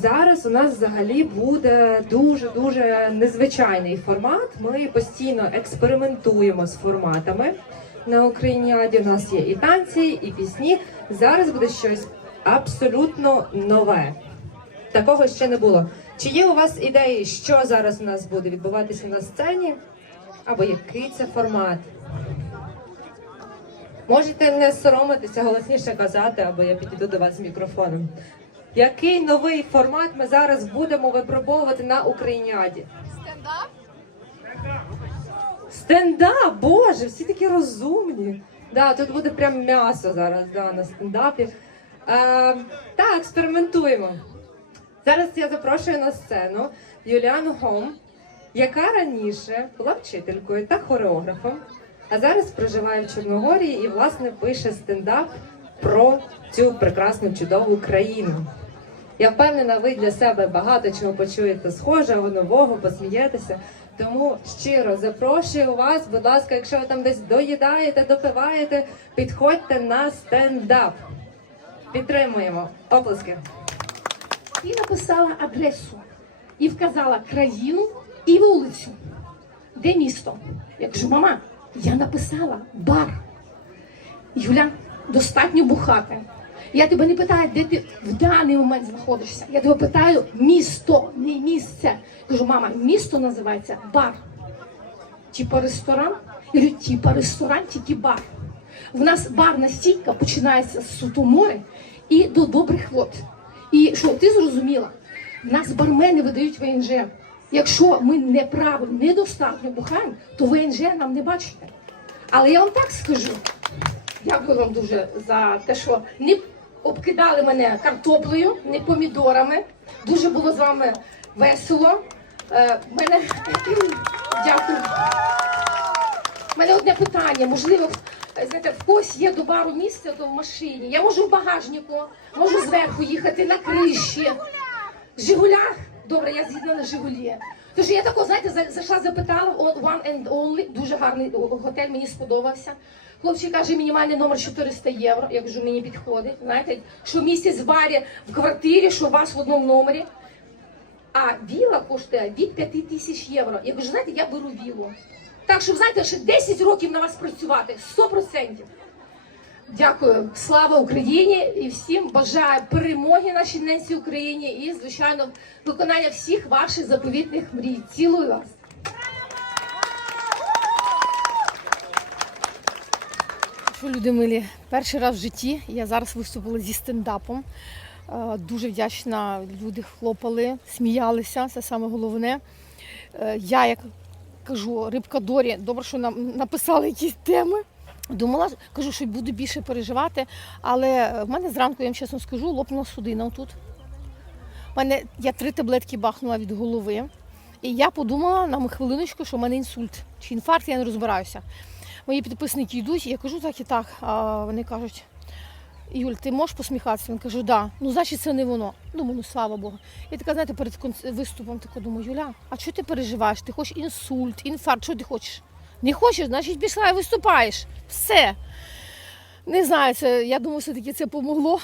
зараз у нас взагалі буде дуже дуже незвичайний формат. Ми постійно експериментуємо з форматами на Україніаді. У нас є і танці, і пісні. Зараз буде щось абсолютно нове. Такого ще не було. Чи є у вас ідеї, що зараз у нас буде відбуватися на сцені? Або який це формат? Можете не соромитися, голосніше казати, або я підійду до вас з мікрофоном. Який новий формат ми зараз будемо випробовувати на Україніаді? Стендап? Стендап, боже, всі такі розумні. Да, тут буде прям м'ясо зараз да, на стендапі. Е, так, експериментуємо. Зараз я запрошую на сцену Юліану Хом, яка раніше була вчителькою та хореографом, а зараз проживає в Чорногорії і, власне, пише стендап про цю прекрасну чудову країну. Я впевнена, ви для себе багато чого почуєте схожого, нового, посмієтеся. Тому щиро запрошую вас, будь ласка, якщо ви там десь доїдаєте, допиваєте, підходьте на стендап. Підтримуємо. Оплески. і написала адресу, і вказала країну і вулицю. Де місто? Я кажу, мама, я написала бар. Юля, достатньо бухати. Я тебе не питаю, де ти в даний момент знаходишся. Я тебе питаю місто, не місце. Кажу, мама, місто називається бар. Типа ресторан? Я говорю, типа ресторан, тільки бар. В нас барна стійка починається з сутомори і до добрих вод. І що ти зрозуміла? В нас бармени видають ВНЖ. Якщо ми неправильно, недостатньо бухаємо, то ВНЖ нам не бачите. Але я вам так скажу. Дякую вам дуже за те, що не обкидали мене картоплею, не помідорами. Дуже було з вами весело. Е, мене дякую. У мене одне питання. Можливо, знаєте, в когось є до бару місце, в машині. Я можу в багажнику, можу зверху їхати на криші. Жигуля? Добре, я згідна на Жигулі. Тож я тако, знаєте, за- зайшла, запитала One and Only, дуже гарний готель, мені сподобався. Хлопчик каже, мінімальний номер 400 євро. Я кажу, мені підходить. Знаєте, що місяць в барі в квартирі, що у вас в одному номері. А віла коштує від 5 тисяч євро. Я кажу, знаєте, я беру вілу. Так, щоб знаєте, ще 10 років на вас працювати, 100%. Дякую, слава Україні і всім бажаю перемоги нашій ненці Україні і, звичайно, виконання всіх ваших заповітних мрій. Цілую вас. Що люди милі, перший раз в житті я зараз виступила зі стендапом. Е, Дуже вдячна, люди хлопали, сміялися, це саме головне. Е, Я, як кажу, рибка Дорі, добре, що нам написали якісь теми. Думала, кажу, що буду більше переживати, але в мене зранку, я вам чесно скажу, лопнула судина тут. У мене я три таблетки бахнула від голови. І я подумала на хвилиночку, що в мене інсульт чи інфаркт, я не розбираюся. Мої підписники йдуть, я кажу так і так. А вони кажуть: Юль, ти можеш посміхатися? Він кажу, да. Ну, значить, це не воно. Думаю, ну слава Богу. Я така, знаєте, перед виступом така думаю, Юля, а що ти переживаєш? Ти хочеш інсульт, інфаркт, що ти хочеш? Не хочеш, значить пішла і виступаєш. Все. Не знаю, це, я думаю, все-таки це помогло.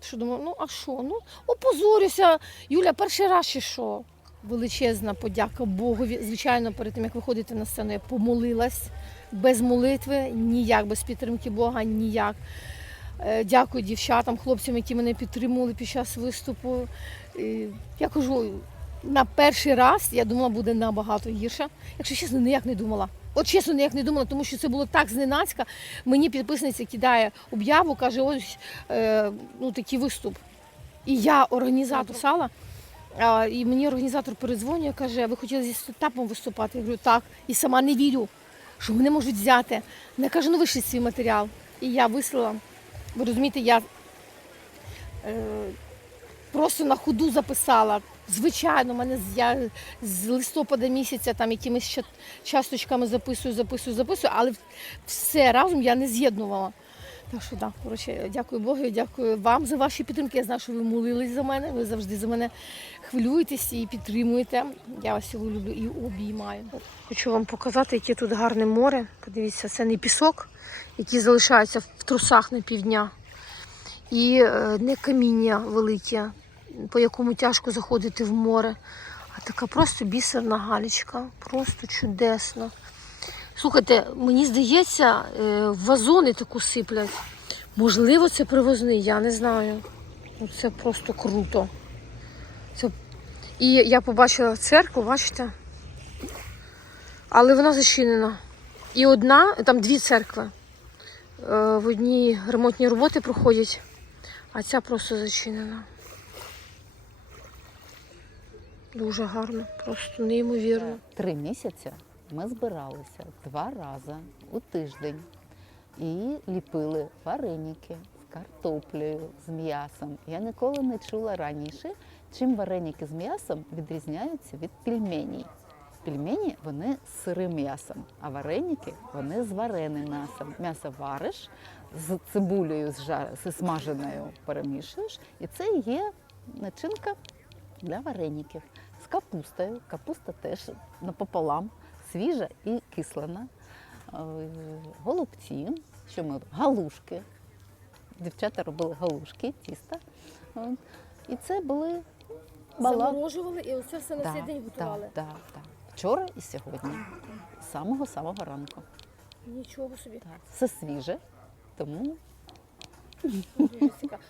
Що думаю, ну а що? Ну, опозорюся. Юля, перший раз чи що? Величезна подяка Богові. Звичайно, перед тим, як виходити на сцену, я помолилась. Без молитви ніяк, без підтримки Бога ніяк. Е, Дякую дівчатам, хлопцям, які мене підтримували під час виступу. Я кажу, на перший раз я думала, буде набагато гірше. Якщо чесно, ніяк не думала. От чесно, ніяк не думала, тому що це було так зненацька. Мені підписниця кидає об'яву, каже, ось е, ну, такий виступ. І я організатор сала. А, і мені організатор передзвонює, каже, ви хотіли зі стартапом виступати? Я говорю, так. І сама не вірю, що мене можуть взяти. Вона каже, ну вийшли свій матеріал. І я вислала. Ви розумієте, я е, просто на ходу записала. Звичайно, мене з- я з листопада місяця там якимись ча- часточками записую, записую, записую, але все разом я не з'єднувала. Так що так, коротше, дякую Богу, дякую вам за ваші підтримки. Я знаю, що ви молились за мене, ви завжди за мене хвилюєтесь і підтримуєте. Я вас цілу люблю і обіймаю. Хочу вам показати, яке тут гарне море. Подивіться, це не пісок, який залишається в трусах на півдня. І е, не каміння велике. По якому тяжко заходити в море. А така просто бісерна галічка, просто чудесно. Слухайте, мені здається, е, вазони таку сиплять. Можливо, це привозний, я не знаю. Ну, Це просто круто. Це... І я побачила церкву, бачите? Але вона зачинена. І одна, там дві церкви. Е, В одній ремонтні роботи проходять, а ця просто зачинена. Дуже гарно, просто неймовірно. Три місяці ми збиралися два рази у тиждень і ліпили вареники з картоплею, з м'ясом. Я ніколи не чула раніше, чим вареники з м'ясом відрізняються від пельменей. Пельмені вони з сирим м'ясом, а вареники вони з вареним м'ясом. М'ясо вариш з цибулею з, жар... з смаженою перемішуєш, і це є начинка для вареників капустою. Капуста теж напополам, свіжа і кислана. Е, Голубці, що ми галушки. Дівчата робили галушки, тіста. І це були бала. Заморожували і оце все на цей день готували. Так, так, так. Вчора і сьогодні. З самого самого ранку. Нічого собі. Так. Все свіже, тому.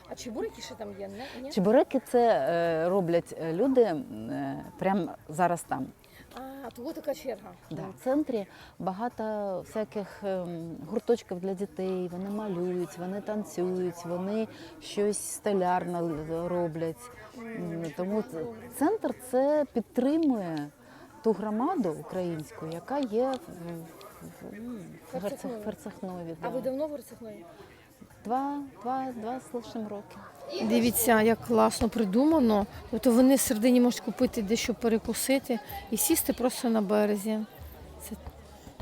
А чебурики ще там є? Не? Ні? чебуреки це е, роблять е, люди е, прямо зараз там. А, того така черга. Да. В центрі багато всяких ем, гурточків для дітей. Вони малюють, вони танцюють, вони щось столярно роблять. М, Тому ц- центр це підтримує ту громаду українську, яка є в, в, в, в Ферцехнові. Герцег- Ферцехнові. А да. ви давно в Горцехнові? Два, два, два з лишнім роки. Дивіться, як класно придумано. Тобто вони всередині можуть купити дещо перекусити і сісти просто на березі. Це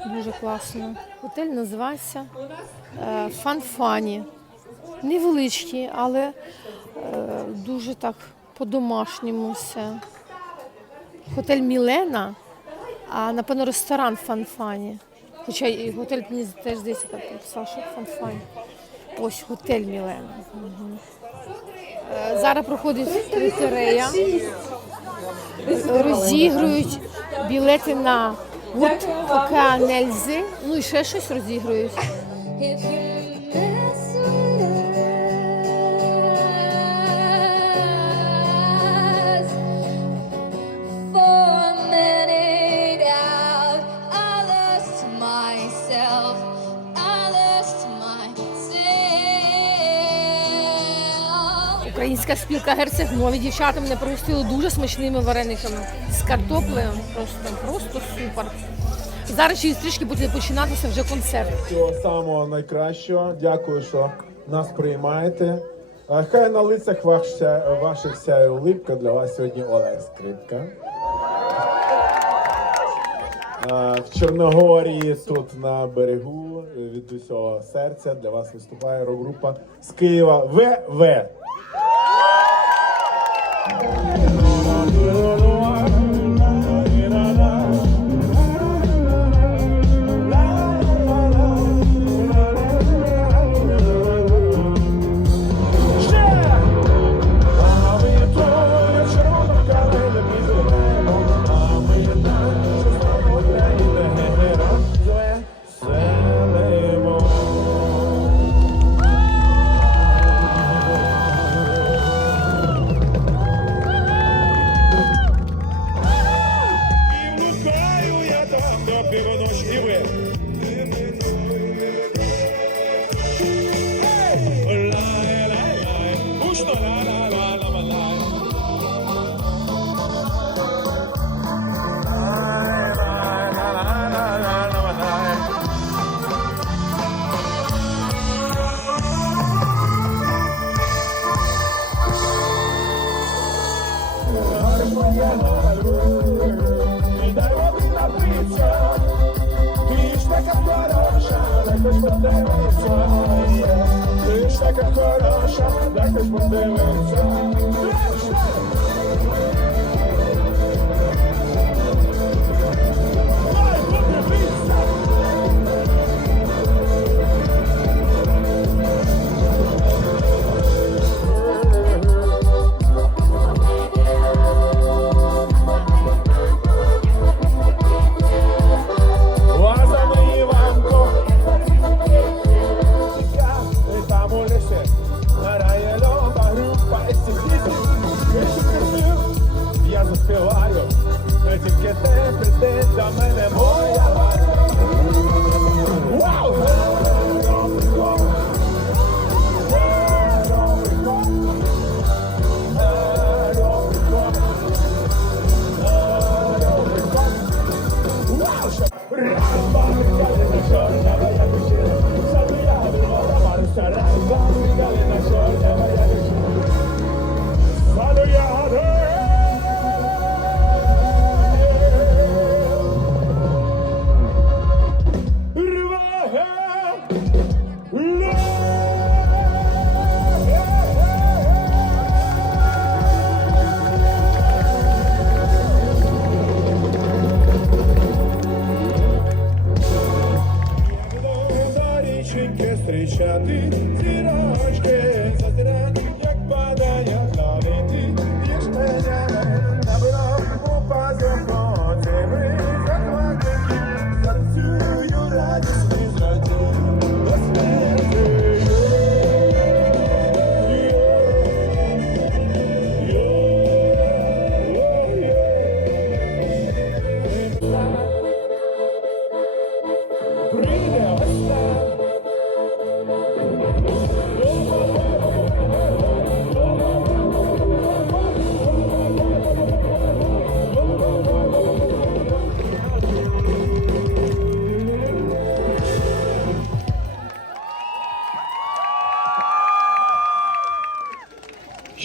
дуже класно. Готель називається е, Фанфані. Невеличкий, але е, дуже так по-домашньому все. Готель Мілена, а напевно ресторан Фанфані. Хоча і готель мені теж так написав, що Фанфані. Ось готель Мілена. Е, Зараз проходить лотерея. Розігрують білети на гурт ОК Нельзи, Ну і ще щось розігрують. Myself. Українська спілка Герцег нові дівчата мене пригостили дуже смачними варениками з картоплею. Просто, просто супер. Зараз через трішки буде починатися вже концерт. Всього самого найкращого. Дякую, що нас приймаєте. Е, Хай на лицях ваша, ваших сяє улипка. Для вас сьогодні Олег Скрипка. Е, В Чорногорії тут на берегу е, від усього серця для вас виступає рок-група з Києва ВВ. like the book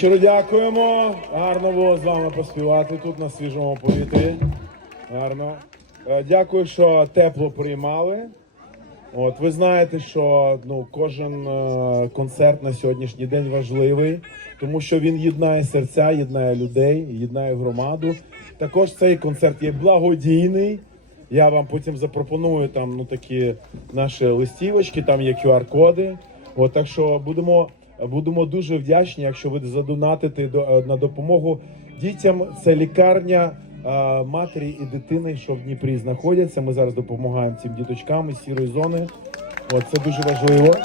Щиро дякуємо. Гарно було з вами поспівати тут на свіжому повітрі. Гарно. Е, Дякую, що тепло приймали. От ви знаєте, що ну кожен е, концерт на сьогоднішній день важливий, тому що він єднає серця, єднає людей, єднає громаду. Також цей концерт є благодійний. Я вам потім запропоную там ну такі наші листівочки, там є QR-коди. От так що будемо, будемо дуже вдячні, якщо ви задонатите до, е, на допомогу дітям. Це лікарня е, матері і дитини, що в Дніпрі знаходяться. Ми зараз допомагаємо цим діточкам із сірої зони. От це дуже важливо.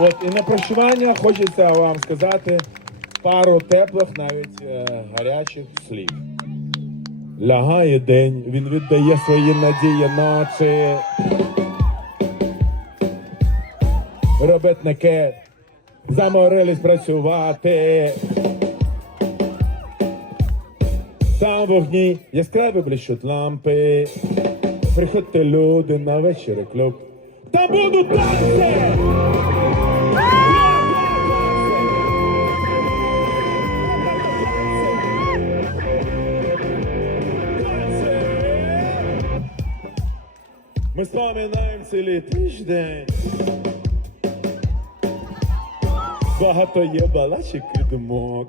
От і на прощування хочеться вам сказати пару теплих, навіть е, гарячих слів. Лягає день, він віддає свої надії ночі. Робітники заморились працювати. Там вогні яскраві блищуть лампи. Приходьте люди на вечір і клуб. Там будуть танці! Ми споминаємо цілий тиждень. Багато є балачок і думок.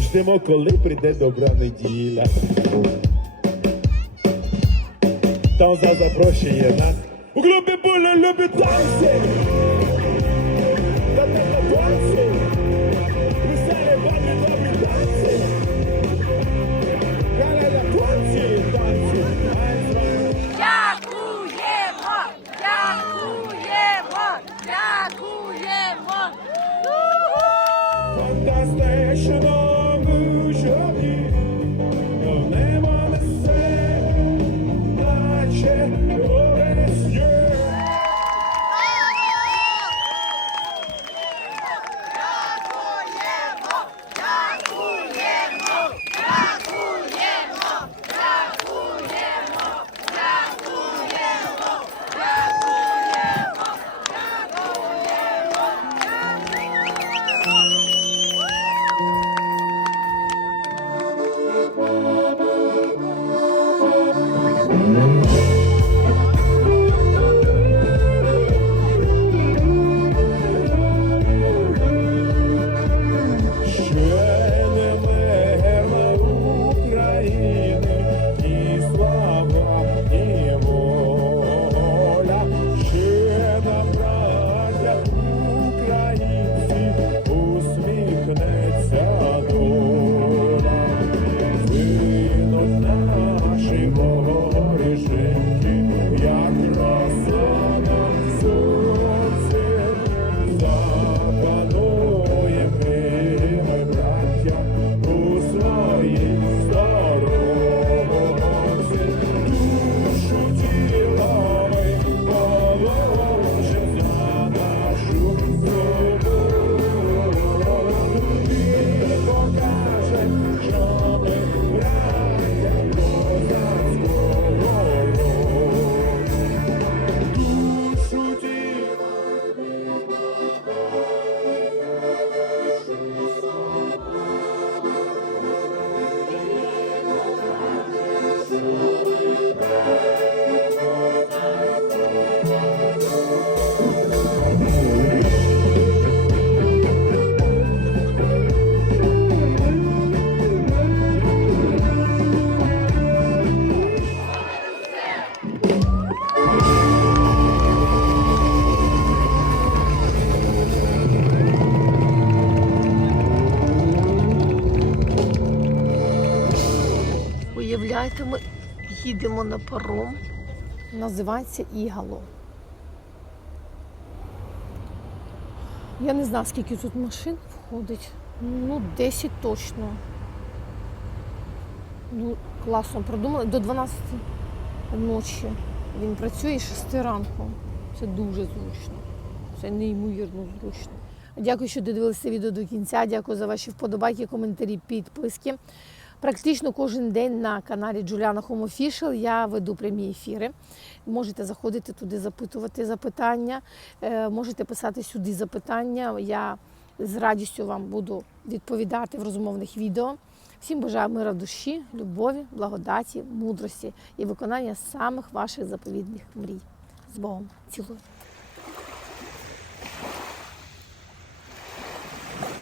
Ждемо, коли прийде добра неділя. Там за запрошує нас. У клубі буля любить танці. Та не та танці. Фантастично вижові, в їдемо на паром. Називається Ігало. Я не знаю, скільки тут машин входить. Ну, 10 точно. Ну, класно продумали. До 12 ночі він працює і 6 ранку. Це дуже зручно. Це неймовірно зручно. Дякую, що додивилися відео до кінця. Дякую за ваші вподобайки, коментарі, підписки. Практично кожен день на каналі Juliana Home Official я веду прямі ефіри. Можете заходити туди, запитувати запитання, е, можете писати сюди запитання. Я з радістю вам буду відповідати в розмовних відео. Всім бажаю мира в душі, любові, благодаті, мудрості і виконання самих ваших заповідних мрій. З Богом. Цілую.